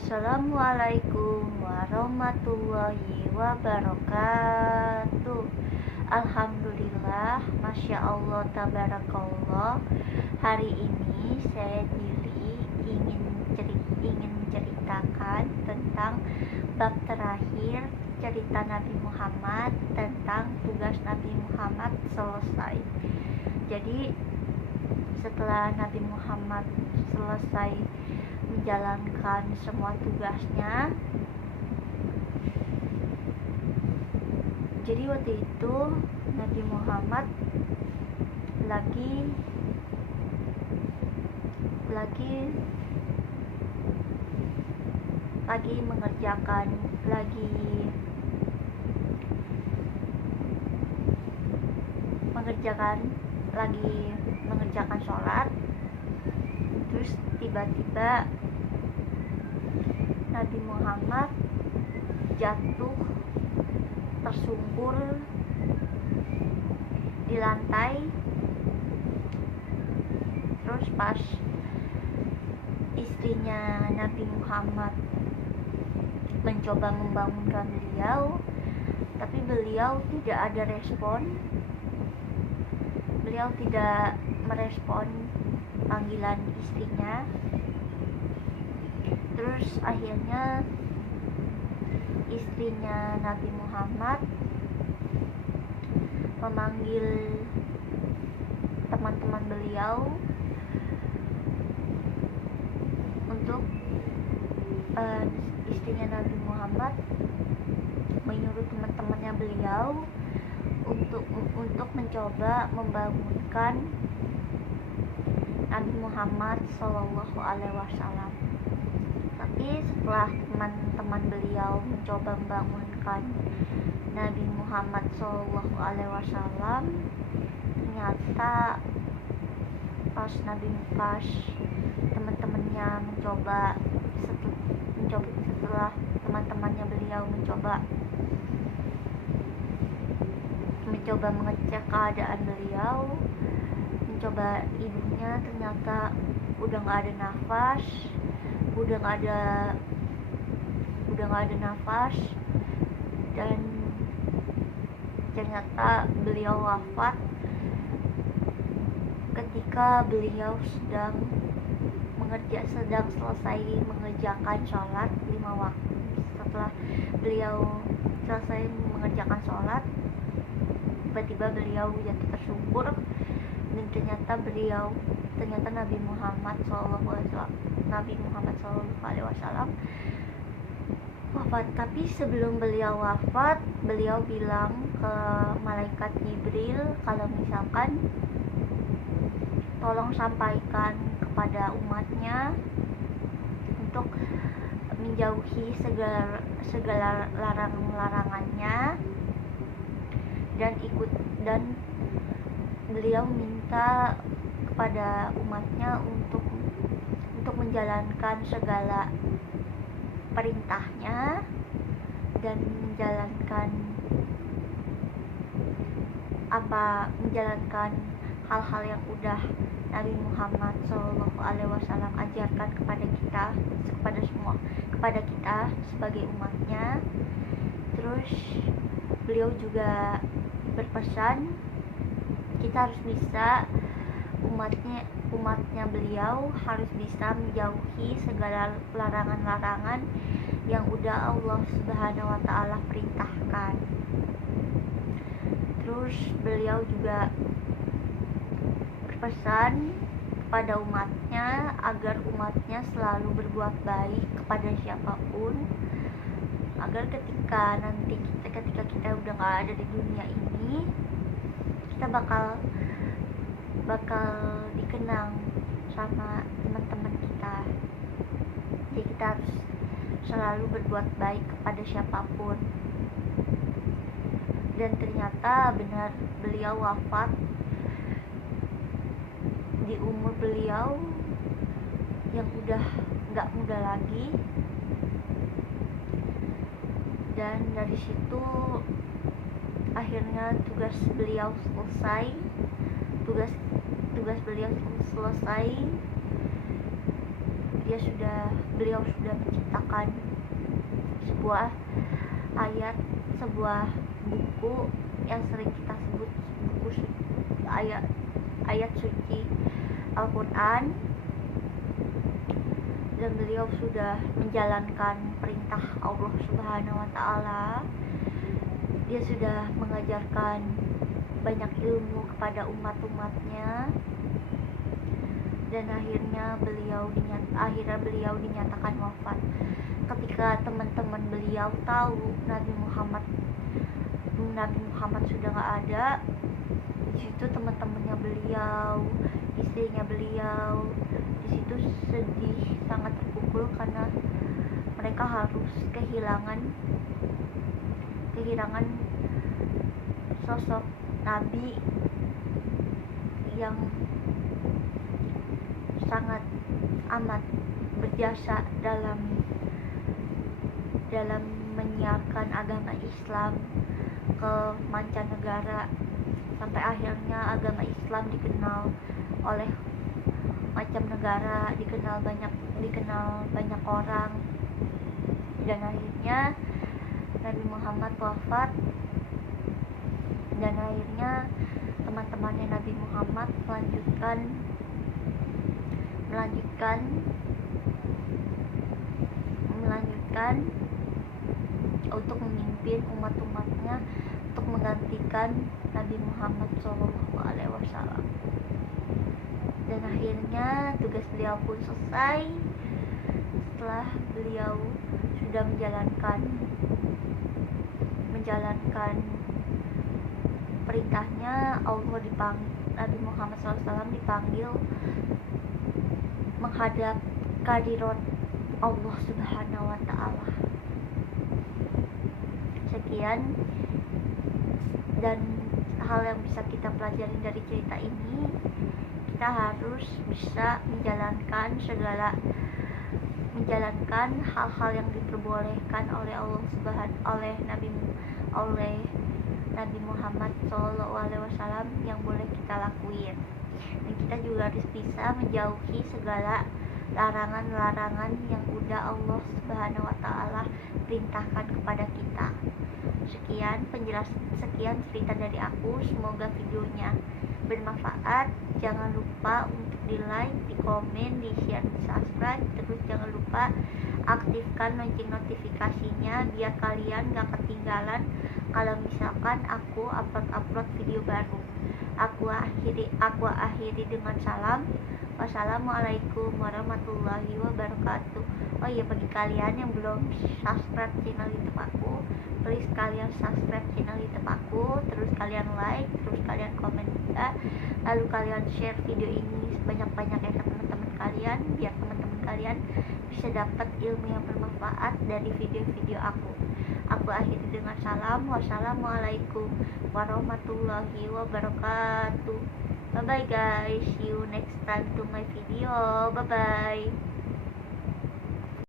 Assalamualaikum warahmatullahi wabarakatuh. Alhamdulillah, Masya Allah, tabarakallah. Hari ini saya Dili ingin menceritakan tentang bab terakhir cerita Nabi Muhammad, tentang tugas Nabi Muhammad selesai. Jadi setelah Nabi Muhammad selesai menjalankan semua tugasnya, jadi waktu itu Nabi Muhammad lagi mengerjakan sholat. Terus tiba-tiba Nabi Muhammad jatuh tersungkur di lantai. Terus pas istrinya Nabi Muhammad mencoba membangunkan beliau, tapi beliau tidak ada respon. Beliau tidak merespon panggilan istrinya. Terus akhirnya istrinya Nabi Muhammad memanggil teman-teman beliau untuk istrinya Nabi Muhammad menyuruh teman-temannya beliau untuk mencoba membangunkan Nabi Muhammad Shallallahu Alaihi Wasallam. Tapi setelah teman-teman beliau mencoba membangunkan Nabi Muhammad Shallallahu Alaihi Wasallam, ternyata pas teman-temannya setelah teman-temannya beliau mencoba mengecek keadaan beliau, mencoba ibunya, ternyata udah nggak ada nafas, dan ternyata beliau wafat ketika beliau sedang selesai mengerjakan sholat 5 waktu. Setelah beliau selesai mengerjakan sholat, tiba-tiba beliau jatuh tersungkur, dan ternyata Nabi Muhammad Sallallahu Alaihi Wasallam wafat. Tapi sebelum beliau wafat, beliau bilang ke malaikat Jibril kalau misalkan tolong sampaikan kepada umatnya untuk menjauhi segala larangannya, dan beliau minta kepada umatnya untuk menjalankan segala perintahnya dan menjalankan hal-hal yang udah Nabi Muhammad Shallallahu Alaihi Wasallam ajarkan kepada kita sebagai umatnya. Terus beliau juga berpesan kita harus bisa, umatnya beliau harus bisa menjauhi segala larangan-larangan yang udah Allah Subhanahu wa Ta'ala perintahkan. Terus beliau juga berpesan kepada umatnya agar umatnya selalu berbuat baik kepada siapapun, agar ketika kita udah gak ada di dunia ini, kita bakal dikenang sama teman-teman kita. Jadi kita harus selalu berbuat baik kepada siapapun. Dan ternyata benar, beliau wafat di umur beliau yang udah gak muda lagi. Dan dari situ akhirnya tugas beliau selesai. Dia beliau sudah menciptakan sebuah sebuah buku yang sering kita sebut buku ayat suci Al-Quran, dan beliau sudah menjalankan perintah Allah Subhanahu wa Ta'ala. Dia sudah mengajarkan banyak ilmu kepada umat-umatnya, dan akhirnya beliau dinyatakan wafat. Ketika teman-teman beliau tahu Nabi Muhammad sudah gak ada, di situ teman-temannya beliau, istrinya beliau, di situ sedih, sangat terpukul karena mereka harus kehilangan sosok Nabi yang sangat amat berjasa dalam menyiarkan agama Islam ke mancanegara, sampai akhirnya agama Islam dikenal oleh macam negara, dikenal banyak orang, dan akhirnya Nabi Muhammad wafat, dan akhirnya teman-temannya Nabi Muhammad melanjutkan untuk memimpin umat-umatnya untuk menggantikan Nabi Muhammad SAW. Dan akhirnya tugas beliau pun selesai. Setelah beliau sudah menjalankan perintahnya, Nabi Muhammad SAW dipanggil menghadap kehadirat Allah Subhanahu wa Ta'ala. Sekian, dan hal yang bisa kita pelajari dari cerita ini, kita harus bisa menjalankan hal-hal yang diperbolehkan oleh Allah oleh Nabi Muhammad SAW yang boleh kita lakuin. Dan kita juga harus bisa menjauhi segala larangan-larangan yang udah Allah Subhanahu wa Ta'ala perintahkan kepada kita. Sekian cerita dari aku. Semoga videonya bermanfaat. Jangan lupa untuk di like, di komen, di share, di subscribe. Terus jangan lupa aktifkan lonceng notifikasinya biar kalian gak ketinggalan kalau misalkan aku upload video baru. Aku akhiri dengan salam. Wassalamualaikum warahmatullahi wabarakatuh. Oh iya, bagi kalian yang belum subscribe channel YouTube aku, please kalian subscribe channel YouTube aku, terus kalian like, terus kalian komen juga, lalu kalian share video ini sebanyak-banyaknya ke teman-teman kalian, biar teman-teman kalian bisa dapat ilmu yang bermanfaat dari video-video aku. Aku akhiri dengan salam. Wassalamualaikum warahmatullahi wabarakatuh. Bye bye guys, see you next time to my video. Bye bye.